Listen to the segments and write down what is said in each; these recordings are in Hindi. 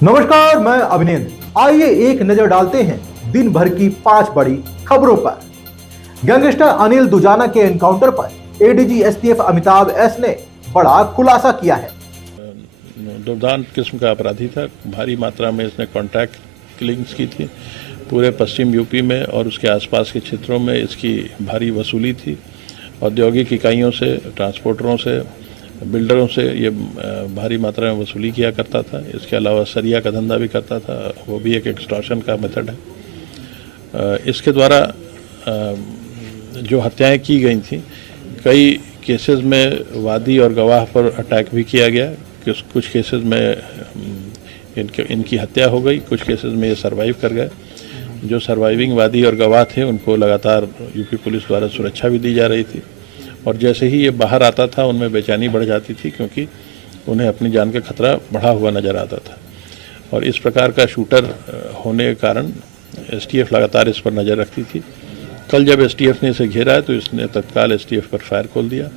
नमस्कार, मैं अभिनेंद्र। आइए एक नजर डालते हैं दिन भर की 5 बड़ी खबरों पर। गैंगस्टर अनिल दुजाना के एनकाउंटर पर एडीजी एसटीएफ अमिताभ एस ने बड़ा खुलासा किया है। दुर्दांत किस्म का अपराधी था। भारी मात्रा में इसने कॉन्ट्रैक्ट किलिंग्स की थी। पूरे पश्चिम यूपी में और उसके आसपास के क्षेत्रों में इसकी भारी वसूली थी। औद्योगिक इकाइयों से, ट्रांसपोर्टरों से, बिल्डरों से ये भारी मात्रा में वसूली किया करता था। इसके अलावा सरिया का धंधा भी करता था, वो भी एक एक्सटॉर्शन का मेथड है। इसके द्वारा जो हत्याएं की गई थी, कई केसेस में वादी और गवाह पर अटैक भी किया गया। कुछ केसेस में इनकी हत्या हो गई, कुछ केसेस में ये सरवाइव कर गए। जो सर्वाइविंग वादी और गवाह थे उनको लगातार यूपी पुलिस द्वारा सुरक्षा भी दी जा रही थी, और जैसे ही ये बाहर आता था उनमें बेचैनी बढ़ जाती थी, क्योंकि उन्हें अपनी जान का खतरा बढ़ा हुआ नजर आता था। और इस प्रकार का शूटर होने के कारण एसटीएफ लगातार इस पर नज़र रखती थी। कल जब एसटीएफ ने इसे घेरा है तो इसने तत्काल एसटीएफ पर फायर खोल दिया।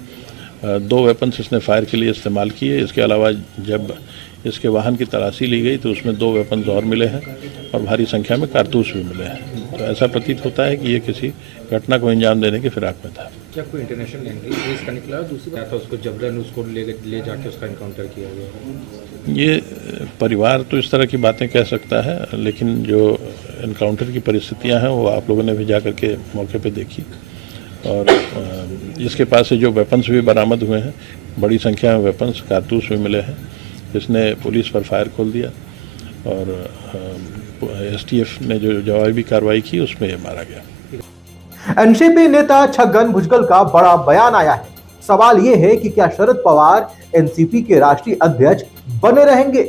2 वेपन्स इसने फायर के लिए इस्तेमाल किए। इसके अलावा जब इसके वाहन की तलाशी ली गई तो उसमें 2 वेपन्स और मिले हैं और भारी संख्या में कारतूस भी मिले हैं। तो ऐसा प्रतीत होता है कि ये किसी घटना को अंजाम देने की फिराक में था। क्या कोई इंटरनेशनल एंट्री इसका निकला? दूसरी बात था, उसको जबरन उसको ले जाके उसका इनकाउंटर किया गया। ये परिवार तो इस तरह की बातें कह सकता है, लेकिन जो इनकाउंटर की परिस्थितियां हैं वो आप लोगों ने भी जा करके मौके पे देखी। और इसके पास से जो वेपन्स भी बरामद हुए हैं, बड़ी संख्या में वेपन्स, कारतूस भी मिले हैं। इसने पुलिस पर फायर खोल दिया और एसटीएफ ने जो जवाबी कार्रवाई की उसमें ये मारा गया। एनसीपी नेता छगन भुजबल का बड़ा बयान आया है। सवाल ये है कि क्या शरद पवार एनसीपी के राष्ट्रीय अध्यक्ष बने रहेंगे?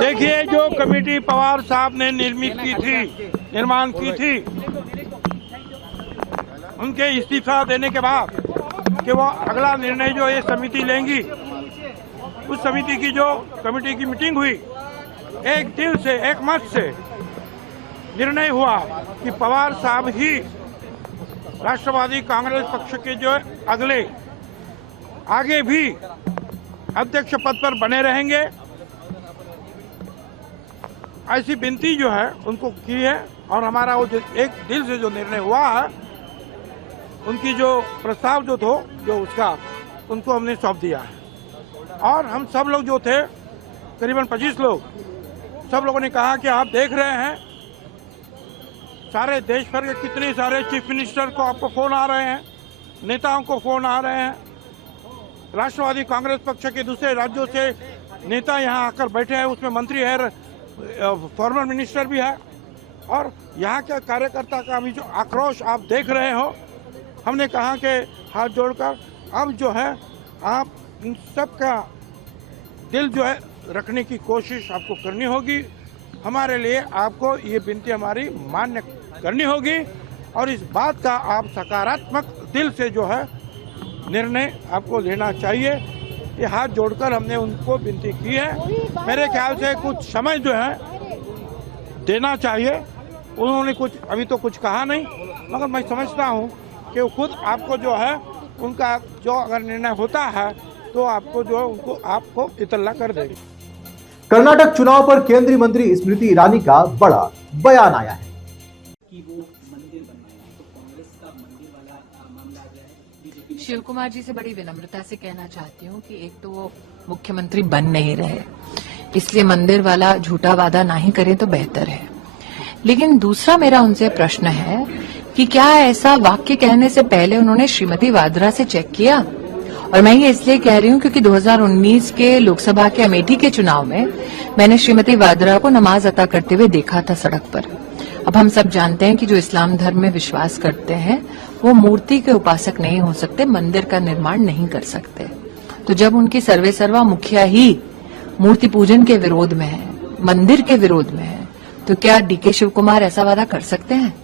देखिए, जो कमेटी पवार साहब ने निर्माण की थी, उनके इस्तीफा देने के बाद कि वो अगला निर्णय जो ये समिति लेंगी, उस समिति की जो कमेटी की मीटिंग हुई, एक दिल से, एक मत से निर्णय हुआ कि पवार साहब ही राष्ट्रवादी कांग्रेस पक्ष के जो अगले आगे भी अध्यक्ष पद पर बने रहेंगे। ऐसी विनती जो है उनको की है, और हमारा वो जो एक दिल से जो निर्णय हुआ है, उनकी जो प्रस्ताव जो उसका उनको हमने सौंप दिया है। और हम सब लोग जो थे, करीबन 25 लोग, सब लोगों ने कहा कि आप देख रहे हैं सारे देश भर के कितने सारे चीफ मिनिस्टर को आपको फोन आ रहे हैं, नेताओं को फोन आ रहे हैं, राष्ट्रवादी कांग्रेस पक्ष के दूसरे राज्यों से नेता यहाँ आकर बैठे हैं, उसमें मंत्री है, फॉर्मर मिनिस्टर भी है, और यहाँ के कार्यकर्ता का अभी जो आक्रोश आप देख रहे हो, हमने कहा कि हाथ जोड़कर अब जो है आप इन सब का दिल जो है रखने की कोशिश आपको करनी होगी। हमारे लिए आपको ये विनती हमारी मान्य करनी होगी, और इस बात का आप सकारात्मक दिल से जो है निर्णय आपको लेना चाहिए। ये हाथ जोड़कर हमने उनको विनती की है। मेरे ख्याल से कुछ समय जो है देना चाहिए। उन्होंने कुछ अभी तो कुछ कहा नहीं, मगर मैं समझता हूँ कि खुद आपको जो है उनका जो अगर निर्णय होता है तो आपको जो उनको आपको इतला कर देगी। कर्नाटक चुनाव पर केंद्रीय मंत्री स्मृति ईरानी का बड़ा बयान आया है कि वो मंदिर बनवाएंगे, तो कांग्रेस का मंदिर वाला मामला आ गया है। बीजेपी शिव कुमार जी से बड़ी विनम्रता से कहना चाहती हूँ कि एक तो वो मुख्यमंत्री बन नहीं रहे, इसलिए मंदिर वाला झूठा वादा नहीं करें तो बेहतर है। लेकिन दूसरा मेरा उनसे प्रश्न है कि क्या ऐसा वाक्य कहने से पहले उन्होंने श्रीमती वाड्रा से चेक किया? और मैं ये इसलिए कह रही हूँ क्योंकि 2019 के लोकसभा के अमेठी के चुनाव में मैंने श्रीमती वाड्रा को नमाज अता करते हुए देखा था सड़क पर। अब हम सब जानते हैं कि जो इस्लाम धर्म में विश्वास करते हैं वो मूर्ति के उपासक नहीं हो सकते, मंदिर का निर्माण नहीं कर सकते। तो जब उनकी सर्वे सर्वा मुखिया ही मूर्ति पूजन के विरोध में है, मंदिर के विरोध में है, तो क्या डीके शिव कुमार ऐसा वादा कर सकते हैं?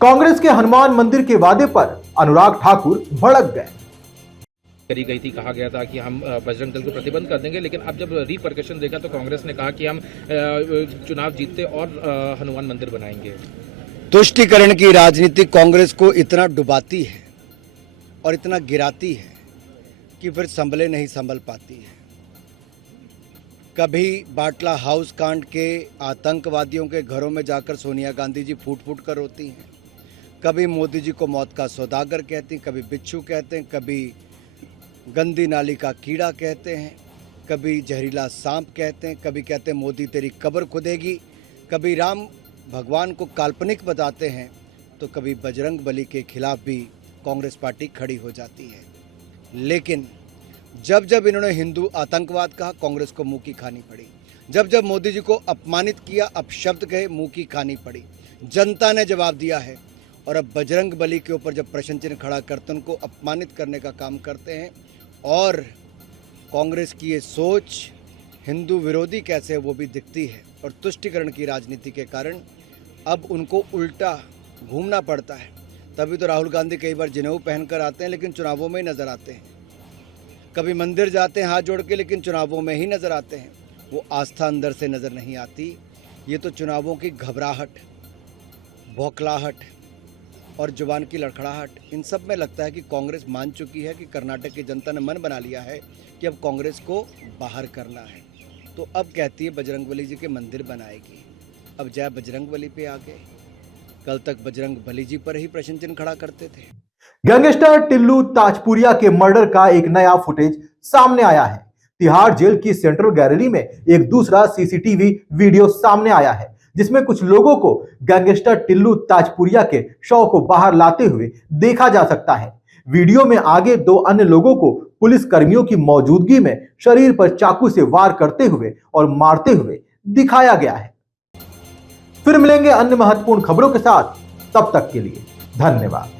कांग्रेस के हनुमान मंदिर के वादे पर अनुराग ठाकुर भड़क गए। करी गई थी, कहा गया था कि हम बजरंग दल को प्रतिबंध कर देंगे, लेकिन अब जब रिपरकशन देखा तो कांग्रेस ने कहा कि हम चुनाव जीतते और हनुमान मंदिर बनाएंगे। तुष्टीकरण की राजनीति कांग्रेस को इतना डुबाती है और इतना गिराती है कि फिर संभले नहीं संभल पाती है। कभी बाटला हाउस कांड के आतंकवादियों के घरों में जाकर सोनिया गांधी जी फूट फूट कर रोती हैं, कभी मोदी जी को मौत का सौदागर कहती हैं, कभी बिच्छू कहते हैं, कभी गंदी नाली का कीड़ा कहते हैं, कभी जहरीला सांप कहते हैं, कभी कहते हैं मोदी तेरी कब्र खुदेगी, कभी राम भगवान को काल्पनिक बताते हैं, तो कभी बजरंग बली के खिलाफ भी कांग्रेस पार्टी खड़ी हो जाती है। लेकिन जब जब इन्होंने हिंदू आतंकवाद कहा, कांग्रेस को मुंह की खानी पड़ी। जब जब मोदी जी को अपमानित किया, अपशब्द कहे, मुंह की खानी पड़ी। जनता ने जवाब दिया है। और अब बजरंग बली के ऊपर जब प्रश्न चिन्ह खड़ा करते उनको अपमानित करने का काम करते हैं। और कांग्रेस की ये सोच हिंदू विरोधी कैसे है वो भी दिखती है। और तुष्टीकरण की राजनीति के कारण अब उनको उल्टा घूमना पड़ता है। तभी तो राहुल गांधी कई बार जनेऊ पहनकर आते हैं, लेकिन चुनावों में ही नजर आते हैं। कभी मंदिर जाते हैं हाथ जोड़ के, लेकिन चुनावों में ही नजर आते हैं। वो आस्था अंदर से नजर नहीं आती। ये तो चुनावों की घबराहट, बौखलाहट और जुबान की लड़खड़ाहट, इन सब में लगता है कि कांग्रेस मान चुकी है कि कर्नाटक की जनता ने मन बना लिया है कि अब कांग्रेस को बाहर करना है। तो अब कहती है बजरंगबली जी के मंदिर बनाएगी। अब जय बजरंगबली पे आ गए। कल तक बजरंगबली जी पर ही प्रश्न चिन्ह खड़ा करते थे। गैंगस्टर टिल्लू ताजपुरिया के मर्डर का एक नया फुटेज सामने आया है। तिहाड़ जेल की सेंट्रल गैलरी में एक दूसरा सीसीटीवी वीडियो सामने आया है, जिसमें कुछ लोगों को गैंगस्टर टिल्लू ताजपुरिया के शव को बाहर लाते हुए देखा जा सकता है। वीडियो में आगे दो अन्य लोगों को पुलिस कर्मियों की मौजूदगी में शरीर पर चाकू से वार करते हुए और मारते हुए दिखाया गया है। फिर मिलेंगे अन्य महत्वपूर्ण खबरों के साथ, तब तक के लिए धन्यवाद।